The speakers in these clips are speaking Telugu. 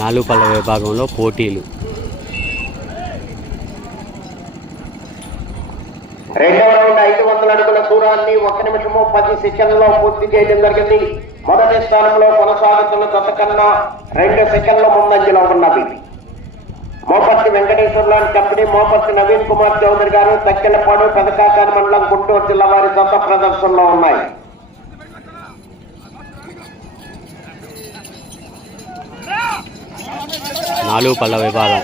నాలుగు పళ్ళ విభాగంలో పోటీలు. రెండవ రౌండ్ ఐదు వందల అడుగుల దూరాన్ని ఒక నిమిషము పది సెకండ్లలో పూర్తి చేయడం జరిగింది. మొదటి స్థానంలో కొనసాగుతున్న దశ కన్నా రెండు సెకండ్ల ముందంజలో ఉన్నది. మోపర్తి వెంకటేశ్వర్ల కంపెనీ మోపర్తి నవీన్ కుమార్ చౌదరి గారు తక్కెలపాడు పెదకాకాని మండలం గుంటూరు జిల్లా వారి దత్త ప్రదర్శనలో ఉన్నాయి. నాలుగు పళ్ళ విభాగం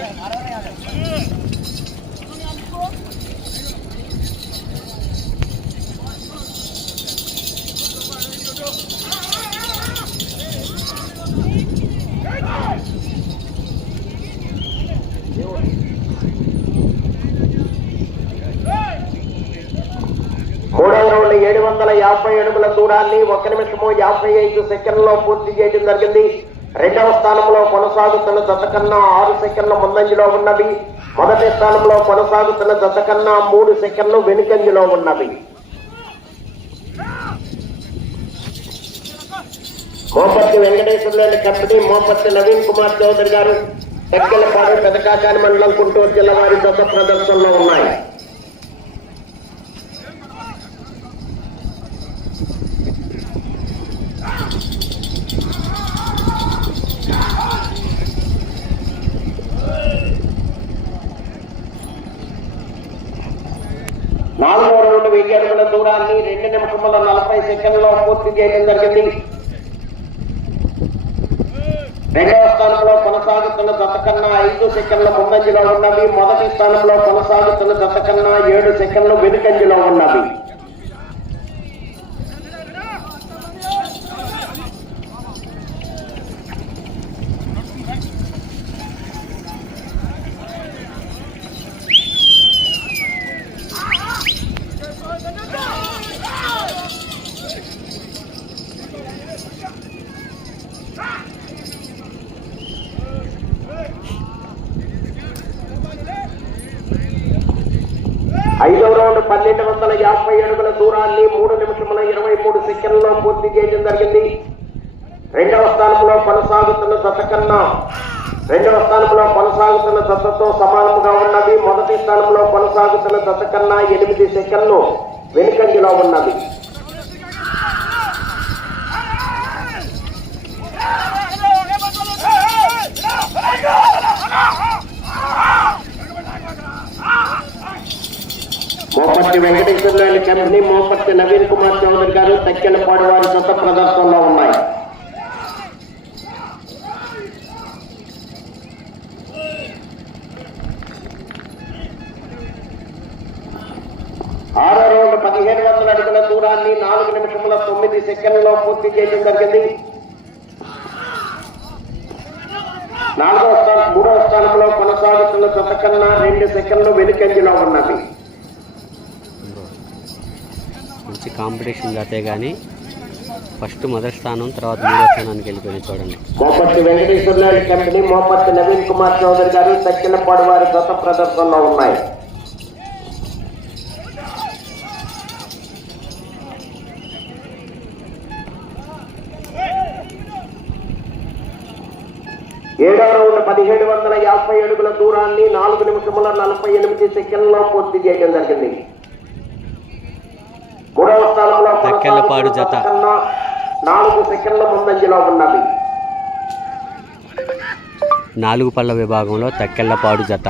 ఏడు వందల యాభై అడుగుల దూరాన్ని ఒక నిమిషము యాభై ఐదు సెకండ్లో పూర్తి చేయడం జరిగింది. కొనసాగుతున్న జత కన్నా ఆరు సెకండ్ల ముందంజలో ఉన్నవి. మొదటి స్థానంలో కొనసాగుతున్న జత కన్నా మూడు సెకండ్లు వెనుకంజలో ఉన్నవి. మోపత్తి వెంకటేశ్వరులోని కంపెనీ మోపత్తి నవీన్ కుమార్ చౌదరి గారు తెక్కలపాడు పెదకాకాని మండలం గుంటూరు జిల్లా వారి జత ప్రదర్శనలో ఉన్నాయి. నాలుగో రౌండ్ వెయ్యి అడుగుల దూరాన్ని రెండు నిమిషముల నలభై సెకండ్లో పూర్తి చేయడం జరిగింది. రెండవ స్థానంలో కొనసాగుతున్న జత కన్నా ఐదు సెకండ్ల ముందంజలో ఉన్నవి మొదటి స్థానంలో కొనసాగుతున్న జత కన్నా ఏడు సెకండ్లు వెనుకంజలో ఉన్నవి ఐదవ రౌండ్ పన్నెండు వందల యాభై స్థానాన్ని మూడు నిమిషముల ఇరవై మూడు సెకండ్లో పూర్తి చేయడం జరిగింది. రెండవ స్థానంలో కొనసాగుతున్న జత కన్నా రెండవ స్థానంలో కొనసాగుతున్న జతతో సమానముగా ఉన్నది. మొదటి స్థానంలో కొనసాగుతున్న జత కన్నా ఎనిమిది సెకండ్లు వెనుకంజలో ఉన్నది. మోపర్తి వెంకటేశ్వర్లోని కంపెనీ మోపర్తి నవీన్ కుమార్ చౌదరి గారు తక్కెలపాడు వారి జత ప్రదర్శనలో ఉన్నాయి. ఆరో రోజు పదిహేను వందల అడుగుల దూరాన్ని నాలుగు నిమిషముల తొమ్మిది సెకండ్లలో పూర్తి చేయడం జరిగింది. నాలుగో స్థానం మూడో స్థానంలో కొనసాగుతున్న జత కన్నా రెండు సెకండ్లు వెనుకంజలో ఉన్నది. మంచి కాంపిటీషన్ జతే కానీ ఫస్ట్ మొదటి స్థానం తర్వాత మూడో స్థానానికి వెళ్ళిపోయింది చూడండి. మోపర్తి వెంకటేశ్వర్లాంటి కంపెనీ మోపర్తి నవీన్ కుమార్ చౌదరి గారు తక్కినపాడు వారి గత ప్రదర్శనలో ఉన్నాయి. ఏడవ రౌండ్ పదిహేడు వందల యాభై అడుగుల దూరాన్ని నాలుగు నిమిషముల నలభై ఎనిమిది సెకండ్లో పూర్తి చేయడం జరిగింది. మూడవ స్థానంలో తక్కెళ్ళపాడు జత. నాలుగు సెకండ్ల ముందంజలో ఉన్నది. నాలుగు పళ్ళ విభాగంలో తక్కెళ్ళపాడు జత.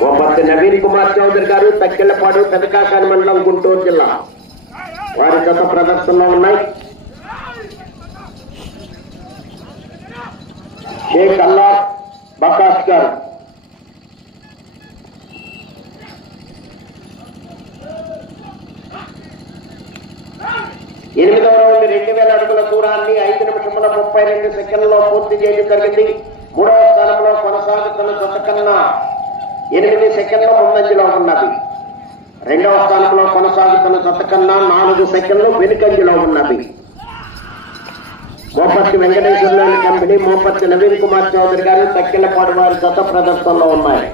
మోపర్తి నవీన్ కుమార్ చౌదరి గారు తక్కెళ్ళపాడు పెదకాకాని మండలం గుంటూరు జిల్లా. వారి గత ప్రదర్శనలో ఉన్నాయి. షేక్ అల్లా బకాస్ గారు. ఎనిమిదవ రౌండ్ రెండు వేల అడుగుల దూరాన్ని ఐదు నిమిషముల ముప్పై రెండు సెకండ్లలో పూర్తి చేయడం జరిగింది. మూడవ స్థానంలో కొనసాగుతున్న జత కన్నా ఎనిమిది సెకండ్ల ముందంజలో ఉన్నది. రెండవ స్థానంలో కొనసాగుతున్న జత కన్నా నాలుగు సెకండ్లు వెనుకంజలో ఉన్నది. మోపర్తి వెంకటేశ్వరరావు కంపెనీ మోపర్తి నవీన్ కుమార్ చౌదరి గారు తక్కిలపాడు వారి జత ప్రదర్శనలో ఉన్నాయి.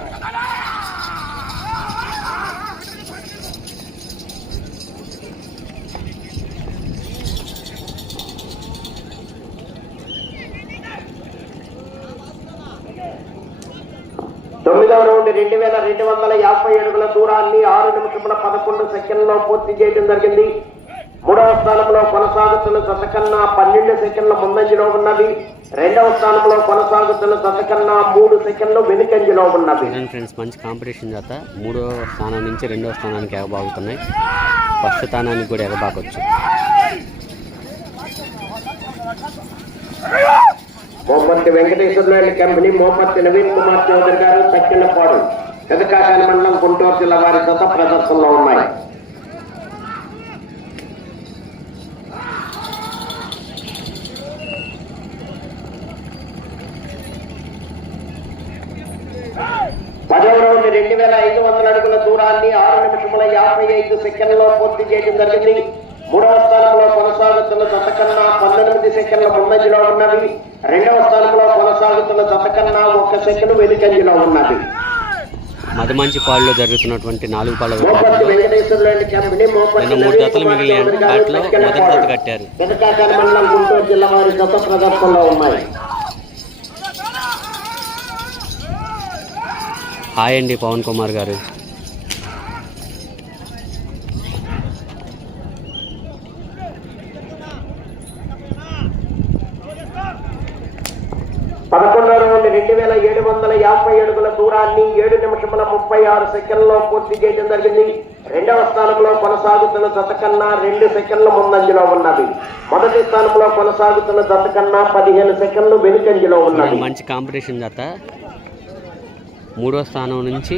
రెండు వేల రెండు వందల యాభై అడుగుల దూరాన్ని ఆరు నిమిషముల పదకొండు సెకండ్లో పూర్తి చేయడం జరిగింది. మూడవ స్థానంలో కొనసాగుతున్న జత కన్నా పన్నెండు సెకండ్ల ముందంజలో ఉన్నది. రెండవ స్థానంలో కొనసాగుతున్న జత కన్నా మూడు సెకండ్లు వెనుకంజలో ఉన్నది. ఫ్రెండ్స్ మంచి కాంపిటీషన్ చేత మూడో స్థానం నుంచి రెండో స్థానానికి ఎగబాగుతున్నాయి. ఫస్ట్ స్థానానికి కూడా ఎగబాకొచ్చు. మోపర్తి వెంకటేశ్వర నాయుడు కంపెనీ మోపర్తి నవీన్ కుమార్ చౌదరి గారు తక్కినపాడు పెదకాకాని మండలం గుంటూరు జిల్లా వారి జత ప్రదర్శనలో ఉన్నాయి. పదవ రౌండ్ రెండు వేల ఐదు వందల అడుగుల దూరాన్ని ఆరు నిమిషముల యాభై ఐదు సెకండ్లో పూర్తి చేయడం జరిగింది. మూడవ స్థానంలో కొనసాగుతున్న జత కన్నా పంతొమ్మిది సెకండ్ల ముందంజలో ఉన్నవి. రెండవ స్థానంలో కొనసాగుతున్న జత కన్నా ఒక సెకండ్ వెనుకంజలో ఉన్నది. మదమంచిపాడులో జరుగుతున్నటువంటి నాలుగు పాళ్ళ నిన్న మూడు జతలు గారు వాటిలో మొదటి. జత కట్టారు. గుంటూరు జిల్లా వారి జత ప్రదర్శనలో ఉన్నాయి. హాయ్ అండి పవన్ కుమార్ గారు పదకొండవ రౌండ్ రెండు వేల ఏడు వందల యాభై అడుగుల దూరాన్ని ఏడు నిమిషముల ముప్పై ఆరు సెకండ్లో పూర్తి చేయడం జరిగింది. రెండవ స్థానంలో కొనసాగుతున్న జత కన్నా రెండు సెకండ్ల ముందంజలో ఉన్నది. మొదటి స్థానంలో కొనసాగుతున్న జత కన్నా పదిహేను సెకండ్లు వెనుకంజలో ఉన్నది. మంచి కాంపిటీషన్ జత. మూడో స్థానం నుంచి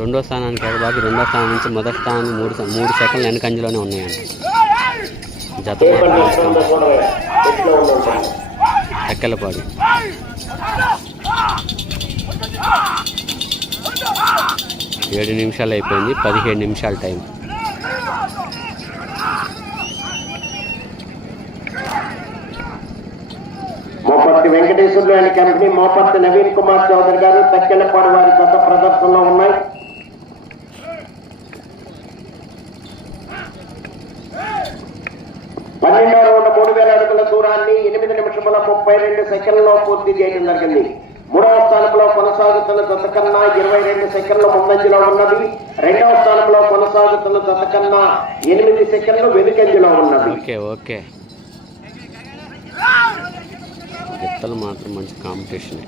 రెండో స్థానానికి ఎగబాకి రెండో స్థానం నుంచి మొదటి స్థానం మూడు మూడు సెకండ్లు వెనకంజలోనే ఉన్నాయంట. జత ఏడు నిమిషాలు అయిపోయింది పదిహేడు నిమిషాల time. Moparthi Venkateswarlu and company Moparthi Naveen Kumar Chowdary garu Takkelapadu వారి గత ప్రదర్శనలో ఉన్నాయి. పన్నెండు రౌండ్ మూడు వేల అడుగుల దూరాన్ని ఎనిమిది నిమిషముల ముప్పై రెండు సెకండ్లో పూర్తి చేయడం జరిగింది. మూడవ స్థానంలో కొనసాగుతున్న జత కన్నా ఇరవై రెండు సెకండ్ల ముందంజలో ఉన్నది. రెండవ స్థానంలో కొనసాగుతున్న జత కన్నా ఎనిమిది సెకండ్లు వెనుకంజలో ఉన్నది. Okay okay. గిత్తలు మాత్రం మంచి కాంపిటీషన్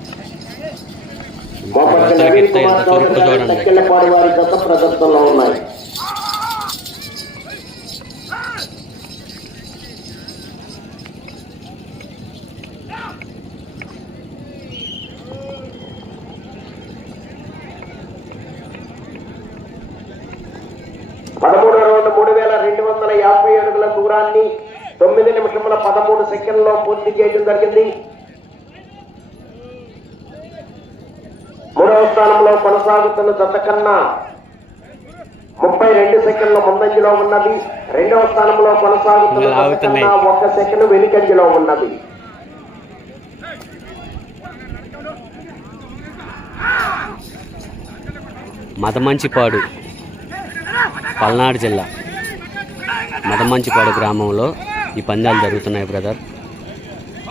మోపర్తి నవీన్ కుమార్ చౌదరి వారి జత ప్రదర్శనలో ఉన్నాయి పదమూడు రౌండ్ మూడు వేల రెండు వందల యాభై అడుగుల దూరాన్ని తొమ్మిది నిమిషముల పదమూడు సెకండ్లో పూర్తి చేయడం జరిగింది. మూడవ స్థానంలో కొనసాగుతున్న జత కన్నా ముప్పై రెండు సెకండ్ల ముందంజలో ఉన్నది. రెండవ స్థానంలో కొనసాగుతున్న జత. కన్నా ఒక్క సెకండ్ వెనుకంజలో ఉన్నది. మదమంచిపాడు పల్నాడు జిల్లా. మదమంచిపాడు గ్రామంలో ఈ పందాలు జరుగుతున్నాయి బ్రదర్.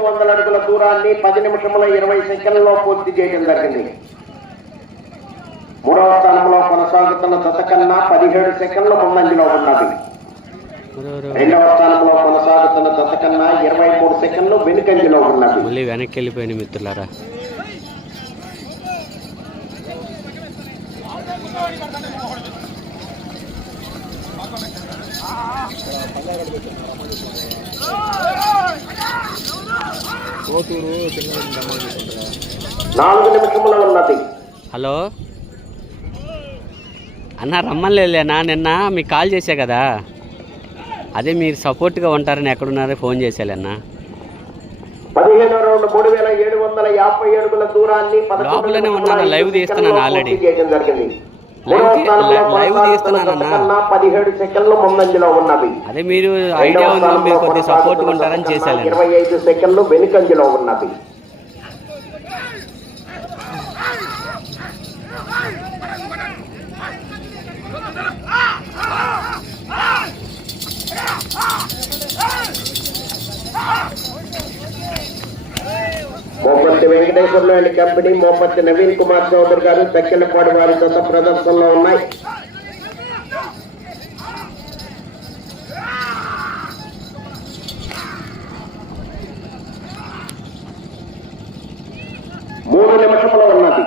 ఐదు వందల అడుగుల దూరాన్ని పది నిమిషముల ఇరవై సెకండ్లలో పూర్తి చేయడం జరిగింది. మూడవ స్థానంలో కొనసాగుతున్న జత కన్నా పదిహేడు సెకండ్ల ముందంజలో ఉన్నది. రెండవ స్థానంలో కొనసాగుతున్న జత కన్నా ఇరవై మూడు సెకండ్లు వెనుకంజలో ఉన్నది. మళ్ళీ వెనక్కి వెళ్ళిపోయిన మిత్రులారా. నాలుగు నిమిషముల ఉన్నది. హలో? అన్న రమ్మలేనా నిన్న మీకు కాల్ చేశా కదా. అదే మీరు సపోర్ట్గా ఉంటారని ఎక్కడున్నారో ఫోన్ చేశాలన్నా పదిహేను రౌండ్ మూడు వేల ఏడు వందల యాభై అడుగుల దూరాన్ని పదకొండు లోపలనే ఉన్నాను, లైవ్ తీస్తున్నాను ఆల్రెడీ. జరిగింది. లైవ్ కన్నా పదిహేడు సెకండ్లు ముందంజలో ఉన్నవి. అదే మీరు ఐడియా ఉందో? మీరు కొద్దిగా సపోర్ట్ ఉంటారని చేశాను ఇరవై ఐదు సెకండ్లు వెనుకంజలో ఉన్నవి మోపత్తి వెంకటేశ్వర్లు అండ్ కంపెనీ మోపత్తి నవీన్ కుమార్ చౌదరి గారు తక్కెలపాడు వారి గత ప్రదర్శనలో ఉన్నాయి. మూడు నిమిషములు ఉన్నది.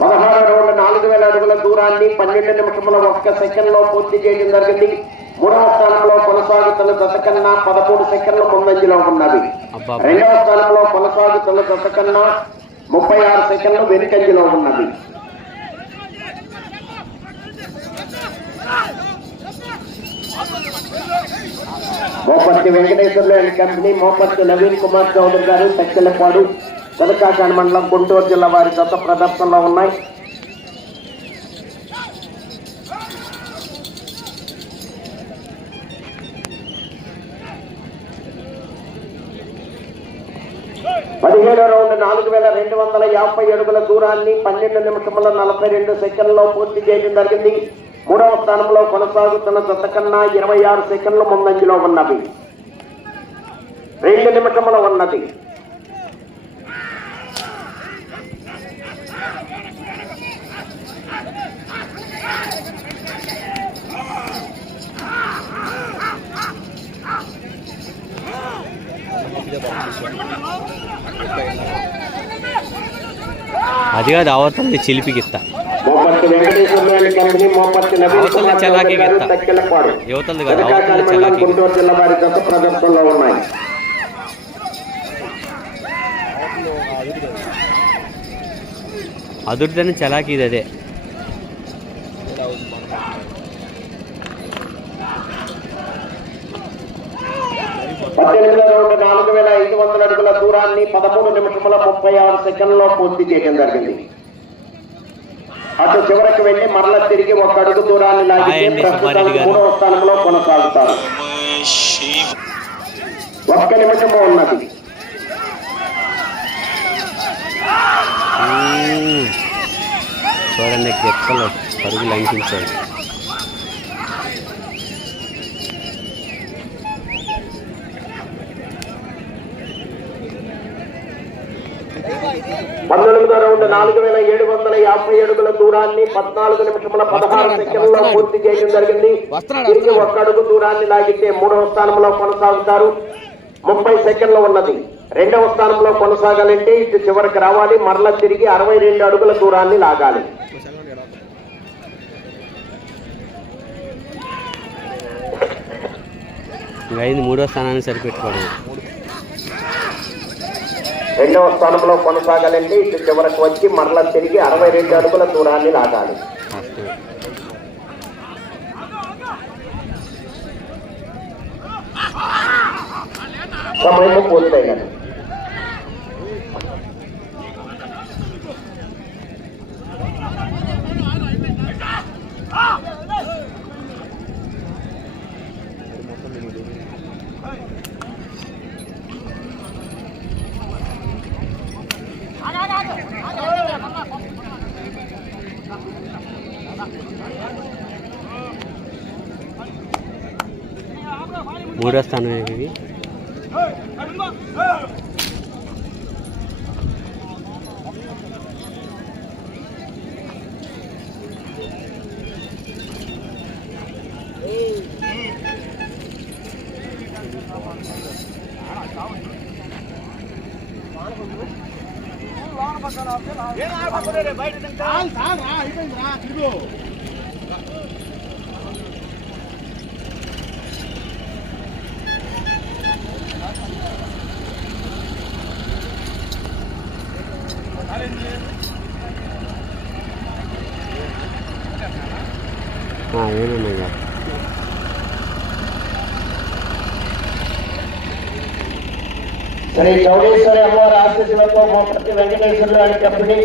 పదహారు రౌండ్ నాలుగు వేల అడుగుల దూరాన్ని పన్నెండు నిమిషముల ఒక్క సెకండ్లో పూర్తి చేయడం జరిగింది. మూడవ స్థానంలో కొనసాగుతున్న దశ కన్నా పదమూడు సెకండ్ల ముందంజలో ఉన్నది. రెండవ స్థానంలో కొనసాగుతున్న దశ కన్నా ముప్పై ఆరు సెకండ్లు వెనుకంజలో ఉన్నది. మోపర్తి వెంకటేశ్వర్లు అండ్ కంపెనీ మోపర్తి నవీన్ కుమార్ చౌదరి గారు తక్కెలపాడు కనకాకాండ మండలం గుంటూరు జిల్లా వారి గత ప్రదర్శనలో ఉన్నాయి పదిహేడు రౌండ్ నాలుగు వేల రెండు వందల యాభై అడుగుల దూరాన్ని పన్నెండు నిమిషముల నలభై రెండు సెకండ్లో పూర్తి చేయడం జరిగింది. మూడవ స్థానంలో కొనసాగుతున్న జత కన్నా ఇరవై ఆరు సెకండ్లు ముందంజలో ఉన్నవి. రెండు నిమిషములు ఉన్నది. అది కాదు అవతలది చిలిపిగిత్త మోపర్తి వెంకటేశ్వర్లు అండ్ కంపెనీ మోపర్తి నవీన్ అవతల కుమార్ చలాకీ చౌదరి గారు గిత్త. తక్కెలపాడు యువతలది కాదు కనకాకాండ అవతల మండలం చలాకీ గుంటూరు జిల్లా వారి గత ప్రదర్శనలో ఉన్నాయి అదుర్దని చలాకీ ఇది అదే పద్దెనిమిది రౌండ్ నాలుగు వేల ఐదు వందల అడుగుల దూరాన్ని పదమూడు నిమిషముల ముప్పై ఆరు సెకండ్లో పూర్తి చేయడం జరిగింది అటు చివరికి వెళ్ళి మరల తిరిగి ఒక అడుగు దూరాన్ని లాగితే. మూడవ స్థానంలో కొనసాగుతారు ఒక్క నిమిషము ఉన్నది. చూడండి గిత్తలు పరుగు లంకించాయి పంతొమ్మిదో రౌండ్ నాలుగు వేల ఏడు వందల యాభై అడుగుల దూరాన్ని పద్నాలుగు నిమిషముల పదహారు సెకండ్లో పూర్తి చేయడం జరిగింది. తిరిగి ఒక్క అడుగు దూరాన్ని లాగితే మూడవ స్థానంలో కొనసాగుతారు. ముప్పై సెకండ్లు ఉన్నది. రెండవ స్థానంలో కొనసాగాలంటే ఇటు చివరికి రావాలి. మరల తిరిగి అరవై రెండు అడుగుల దూరాన్ని లాగాలి. మూడో స్థానాన్ని సరిపెట్టుకోవడం. రెండవ స్థానంలో కొనసాగాలంటే ఇటు చివరకు వచ్చి మరల తిరిగి అరవై రెండు అడుగుల దూరాన్ని లాగాలి. కష్టం సమయం పూర్తయినది మూడో స్థానం दो हाँ ये मिलेगा ಶ್ರೀ ಚೌಡೇಶ್ವರಿ ಅಮ್ಮವರ ಆಶೀರ್ವಾದ ಮೊಮ್ಮಕ್ಕಿ ವೆಂಕಟೇಶ್ವರ ಕಂಪನಿ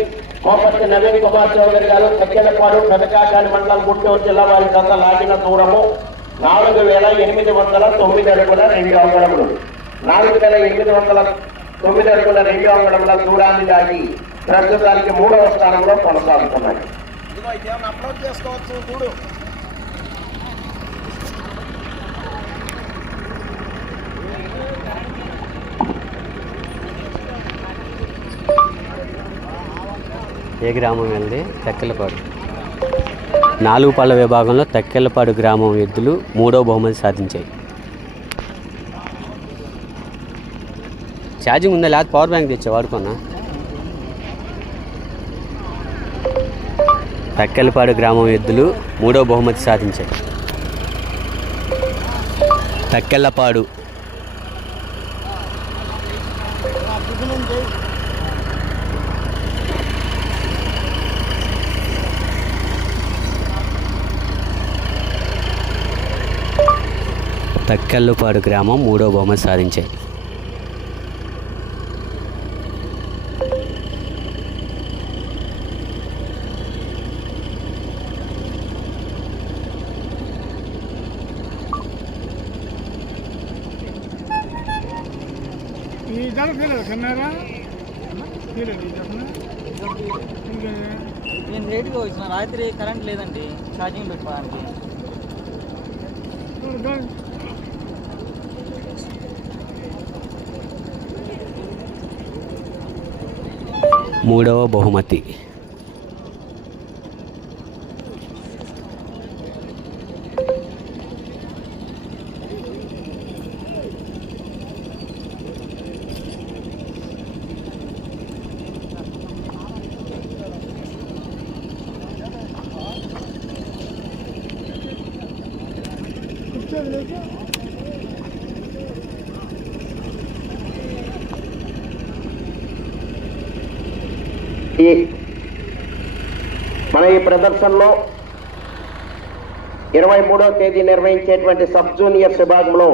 మోపర్తి నవీన్ కుమార్ చౌదరి గారు తక్కెలపాడు పెదకాకాని మండలం గుంటూరు జిల్లా వారి గత లాగిన దూరము నాలుగు వేల ఎనిమిది వందల తొమ్మిది అడుగుల రెండు అంగళములు. నాలుగు వేల ఎనిమిది వందల తొమ్మిది అడుగుల రెండు అంగళముల దూరాన్ని దాటి ప్రస్తుతానికి మూడవ స్థానంలో కొనసాగుతున్నాయి. ఏ గ్రామం వెళ్ళి తెక్కెలపాడు నాలుగు పళ్ళ విభాగంలో తెక్కెలపాడు గ్రామం ఎద్దులు మూడో బహుమతి సాధించాయి. ఛార్జింగ్ ఉందా? లేకపోతే పవర్ బ్యాంక్ తెచ్చా? వాడుకున్నా తక్కెలపాడు గ్రామం ఎద్దులు మూడో బహుమతి సాధించాయి. తక్కెళ్ళపాడు తక్కెళ్ళపాడు గ్రామం మూడో బహుమతి సాధించాయి. నేను లేట్గా వచ్చిన రాత్రి కరెంట్ లేదండి ఛార్జింగ్ పెట్టుకోవడానికి. మూడవ బహుమతి కూర్చోదు లేక ఈ మన ఈ ప్రదర్శనలో ఇరవై మూడవ తేదీ నిర్వహించేటువంటి సబ్ జూనియర్స్ విభాగంలో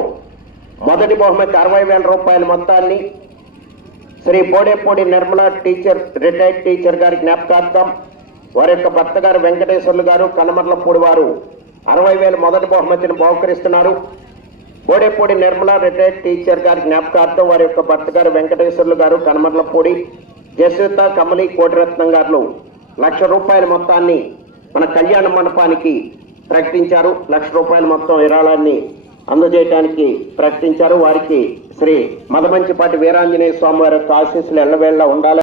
మొదటి బహుమతి అరవై వేల రూపాయల మొత్తాన్ని Shri Podepudi Nirmala teacher retired teacher గారి జ్ఞాపకార్థం వారి యొక్క భర్త గారు వెంకటేశ్వర్లు గారు కనమర్లపూడి వారు అరవై వేల మొదటి బహుమతిని బహుకరిస్తున్నారు. బోడేపూడి నిర్మల రిటైర్డ్ టీచర్ గారి జ్ఞాపకార్థం వారి యొక్క భర్త గారు వెంకటేశ్వర్లు గారు కనమర్లపూడి జస్విత కమలి కోటిరత్నం గారు లక్ష రూపాయల మొత్తాన్ని మన కళ్యాణ మండపానికి ప్రకటించారు. లక్ష రూపాయల మొత్తం విరాళాన్ని అందజేయడానికి ప్రకటించారు. వారికి శ్రీ మదమంచిపాటి వీరాంజనేయ స్వామి వారి యొక్క ఆశీస్సులు ఎల్లవేళ ఉండాలి